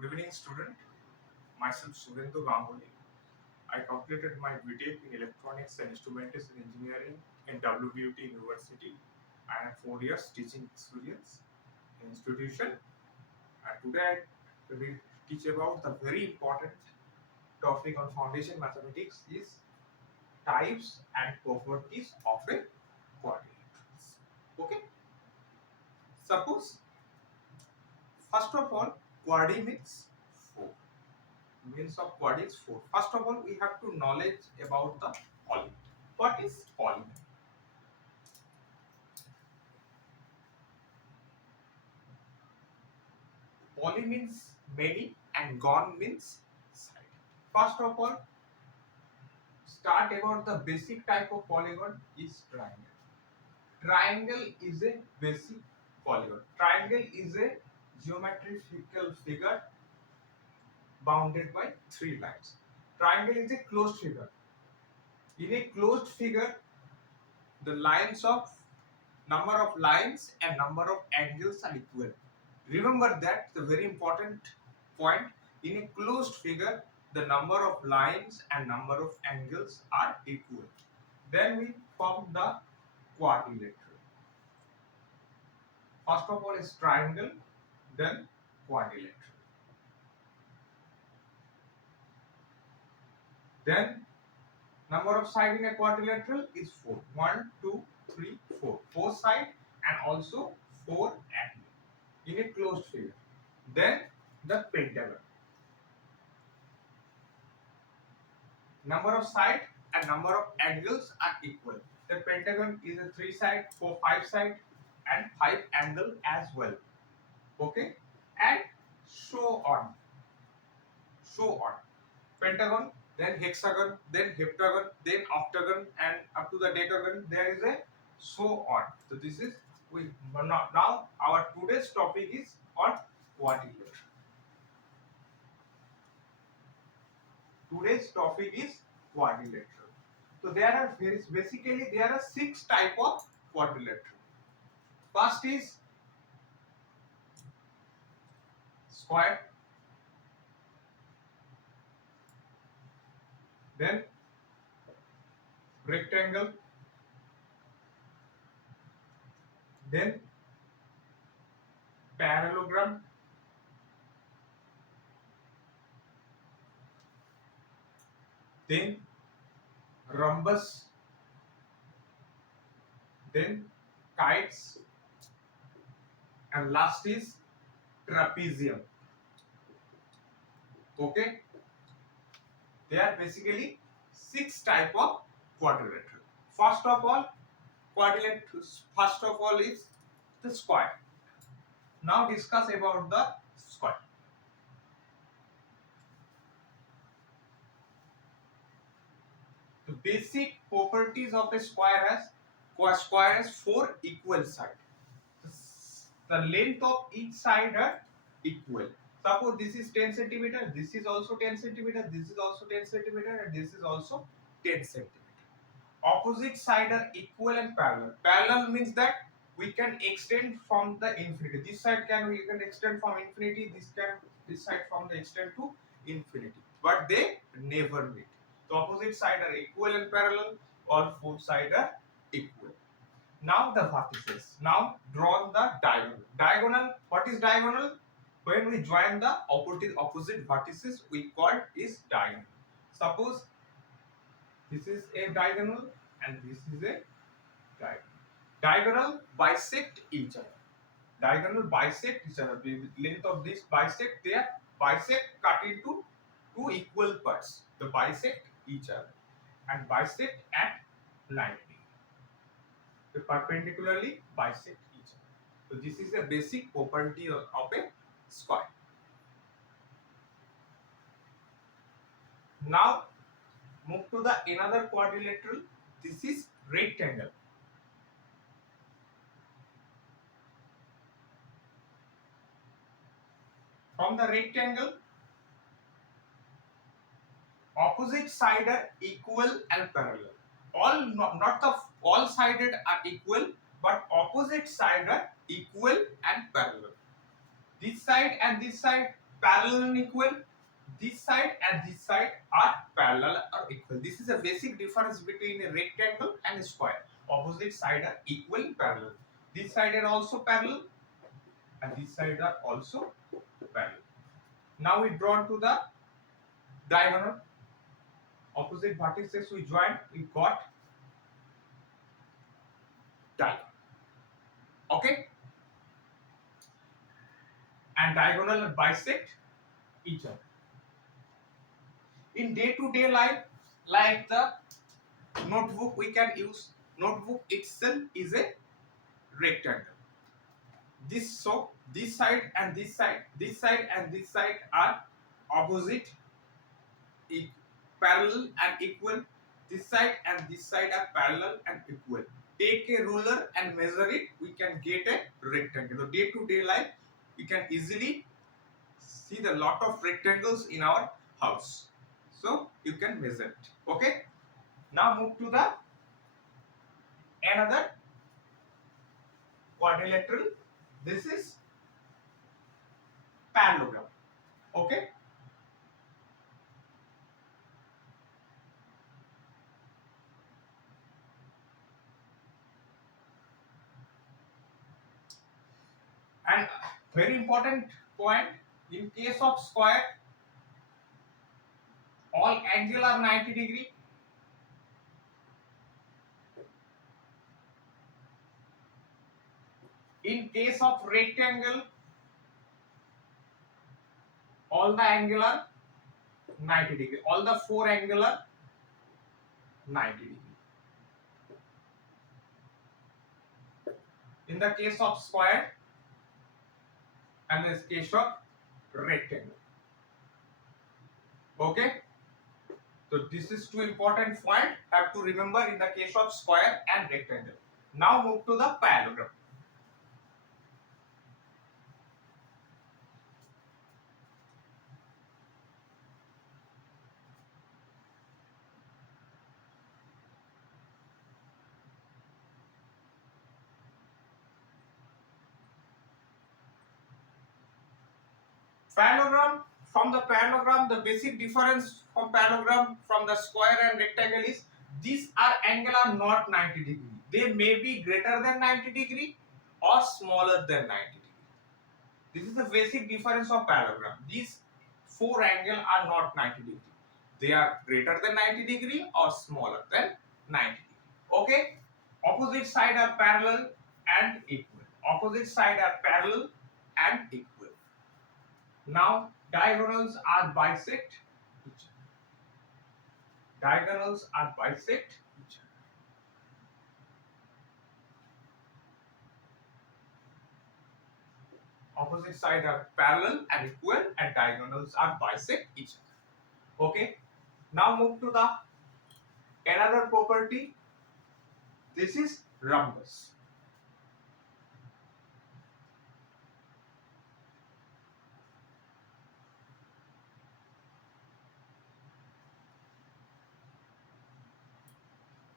Good evening, student. Myself Subhendu Ganguly. I completed my BTech in Electronics and Instrumentation Engineering in WBUT University. I have 4 years teaching experience in institution. And today I will teach about the very important topic on foundation mathematics is types and properties of a quadrilateral. Okay. Suppose first of all, quadri means 4. Means of quad is 4. First of all, we have to knowledge about the poly. What is poly? Poly means many and gon means side. First of all, start about the basic type of polygon is triangle. Triangle is a basic polygon. Triangle is a geometrical figure bounded by 3 lines. Triangle is a closed figure. In a closed figure, the lines of number of lines and number of angles are equal. Remember that the very important point, in a closed figure the number of lines and number of angles are equal. Then we form the quadrilateral. First of all is triangle, then quadrilateral. Then number of side in a quadrilateral is 4. 1, 2, 3, 4. 4 side and also 4 angle in a closed figure. Then the pentagon. Number of side and number of angles are equal. The pentagon is a 3 side, 4, 5 side and 5 angle as well. Okay, and so on. So on. Pentagon, then hexagon, then heptagon, then octagon, and up to the decagon. There is a so on. So this is we now our today's topic is on quadrilateral. Today's topic is quadrilateral. So there are basically there are 6 type of quadrilateral. First is square, then rectangle, then parallelogram, then rhombus, then kites, and last is trapezium. Okay, there are basically 6 type of quadrilateral. First of all, quadrilateral. First of all is the square. Now discuss about the square. The basic properties of a square has 4 equal sides. The length of each side are equal. Suppose this is 10 centimeter, this is also 10 centimeter, this is also 10 centimeter, and this is also 10 centimeter. Opposite side are equal and parallel. Parallel means that we can extend from the infinity. This side we can extend from infinity. This side from the extend to infinity. But they never meet. The opposite side are equal and parallel. All 4 sides are equal. Now the vertices. Now draw the diagonal. Diagonal. What is diagonal? When we join the opposite vertices, we call is diagonal. Suppose this is a diagonal and this is a diagonal. Diagonal bisect each other. Diagonal bisect each other. The length of this bisect there. Bisect cut into 2 equal parts. The bisect each other and bisect at 90. They perpendicularly bisect each other. So this is a basic property of a square. Now move to the another quadrilateral. This is rectangle. From the rectangle, opposite side are equal and parallel. Not the all sided are equal, but opposite side are equal and parallel. This side and this side parallel and equal. This side and this side are parallel or equal. This is a basic difference between a rectangle and a square. Opposite side are equal and parallel. This side are also parallel and this side are also parallel. Now we draw to the diagonal. Opposite vertices we join, we got diagonal. Okay? And diagonal bisect each other. In day-to-day life, like the notebook we can use, notebook itself is a rectangle. This side and this side, this side and this side are opposite, parallel and equal. This side and this side are parallel and equal. Take a ruler and measure it, we can get a rectangle. So day to day life, we can easily see the lot of rectangles in our house. So you can measure it. Okay. Now move to the another quadrilateral. This is parallelogram. Okay. And very important point, in case of square, all angle are 90 degree. In case of rectangle, all the angle are 90 degree. All the four angle are 90 degree. In the case of square and in the case of rectangle. Okay. So this is two important point have to remember in the case of square and rectangle. Now move to the parallelogram. Parallelogram, from the parallelogram, the basic difference from parallelogram from the square and rectangle is these are angle are not 90 degree. They may be greater than 90 degree or smaller than 90 degree. This is the basic difference of parallelogram. These four angle are not 90 degree. They are greater than 90 degree or smaller than 90 degree. Okay? Opposite side are parallel and equal. Opposite side are parallel and equal. Now diagonals are bisect each other. Diagonals are bisect each other. Opposite side are parallel and equal and diagonals are bisect each other. Okay. Now move to the another property. This is rhombus.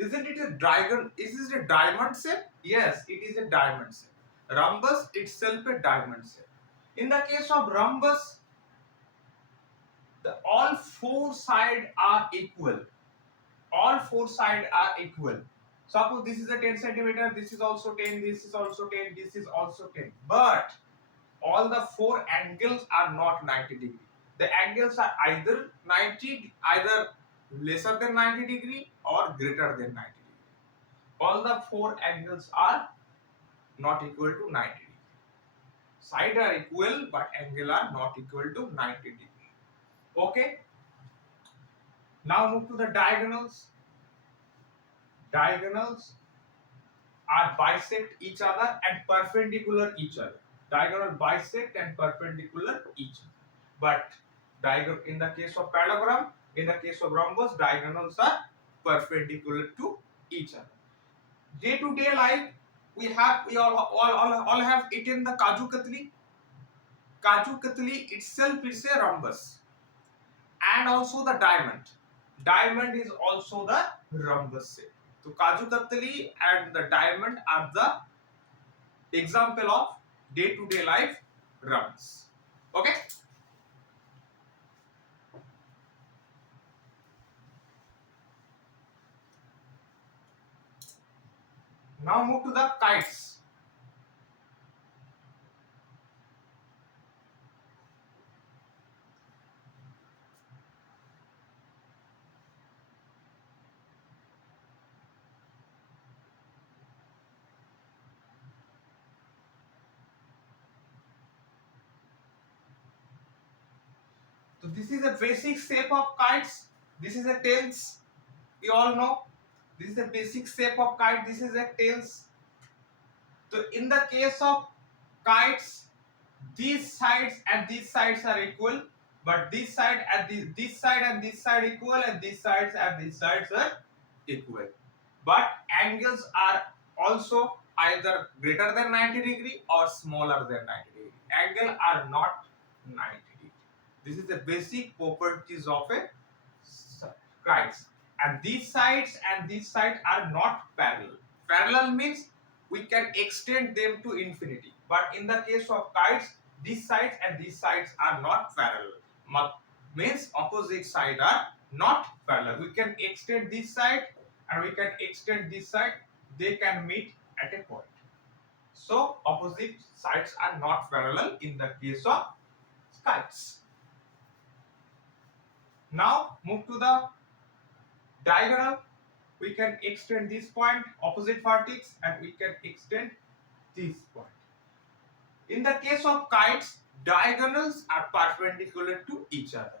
Isn't it a dragon? Is it a diamond shape? Yes, it is a diamond shape. Rhombus itself a diamond shape. In the case of rhombus, all four sides are equal. All four sides are equal. Suppose this is a 10 centimeter, this is also 10, this is also 10, this is also 10. But all the four angles are not 90 degree. The angles are either 90, either lesser than 90 degree or greater than 90 degree. All the four angles are not equal to 90 degree. Side are equal but angle are not equal to 90 degree. Okay. Now move to the diagonals. Diagonals are bisect each other and perpendicular each other. Diagonal bisect and perpendicular each other. But in the case of parallelogram, in the case of rhombus, diagonals are perpendicular to each other. Day to day life, we all have eaten the kaju katli. Kaju katli itself is a rhombus, and also the diamond. Diamond is also the rhombus shape. So kaju katli and the diamond are the example of day to day life rhombus. Okay. Now move to the kites. So this is a basic shape of kites. This is a tails. We all know. This is the basic shape of kite. This is a tails. So in the case of kites, these sides and these sides are equal, but this side and this side and this side equal, and these sides and these sides are equal. But angles are also either greater than 90 degree or smaller than 90 degree. Angle are not 90 degree. This is the basic properties of a kites. And these sides are not parallel. Parallel means we can extend them to infinity. But in the case of kites, these sides and these sides are not parallel. Means opposite side are not parallel. We can extend this side and we can extend this side. They can meet at a point. So opposite sides are not parallel in the case of kites. Now move to the diagonal. We can extend this point opposite vertex and we can extend this point. In the case of kites, diagonals are perpendicular to each other,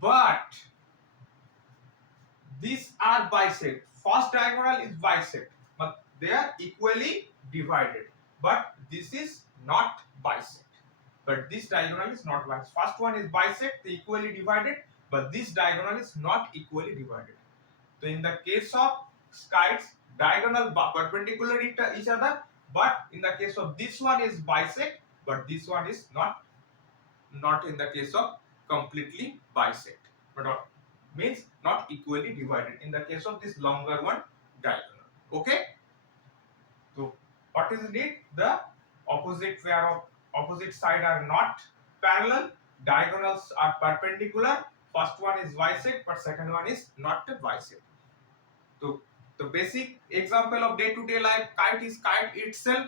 but these are bisect. First diagonal is bisect, but they are equally divided. But this is not bisect. But this diagonal is not bisect. First one is bisect, equally divided, but this diagonal is not equally divided. So in the case of kites, diagonal perpendicular to each other, but in the case of this one is bisect, but this one is not in the case of completely bisect, but means not equally divided in the case of this longer one diagonal. Okay. So what is it? The opposite pair of opposite side are not parallel. Diagonals are perpendicular. First one is bisect, but second one is not bisect. So the basic example of day-to-day life, kite is kite itself.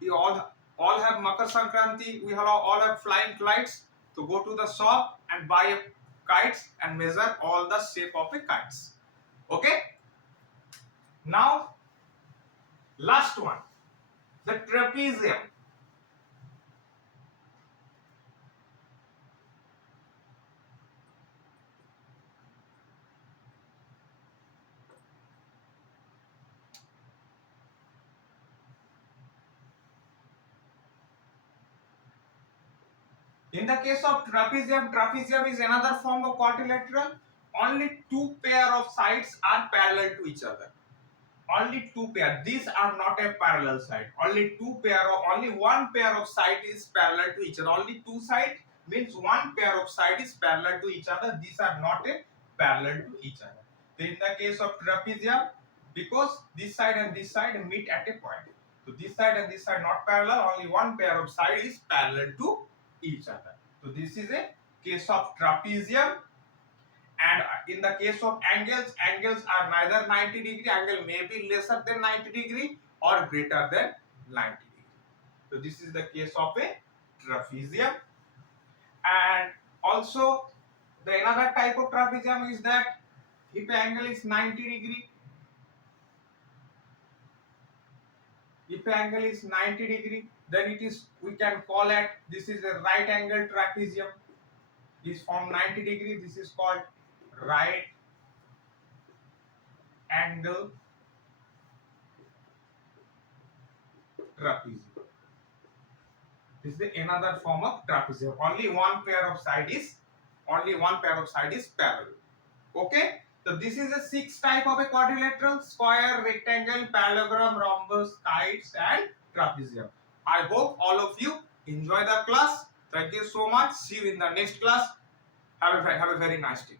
We all have Makar Sankranti. We all have flying kites. So go to the shop and buy kites and measure all the shape of a kites. Okay. Now last one, the trapezium. In the case of trapezium, trapezium is another form of quadrilateral. Only two pair of sides are parallel to each other. Only two pair. These are not a parallel side. Only one pair of side is parallel to each other. Only two side means one pair of side is parallel to each other. These are not a parallel to each other. So in the case of trapezium, because this side and this side meet at a point. So this side and this side not parallel. Only one pair of side is parallel to each other. So this is a case of trapezium. And in the case of angles, angles are neither 90 degree, angle may be lesser than 90 degree or greater than 90 degree. So this is the case of a trapezium. And also the another type of trapezium is that if angle is 90 degree, if angle is 90 degree, then it is, we can call it, this is a right angle trapezium. This form 90 degree, this is called right angle trapezium. This is another form of trapezium. Only one pair of side is parallel. Okay. So this is a 6 type of a quadrilateral: square, rectangle, parallelogram, rhombus, kites, and trapezium. I hope all of you enjoy the class. Thank you so much. See you in the next class. Have a very nice day.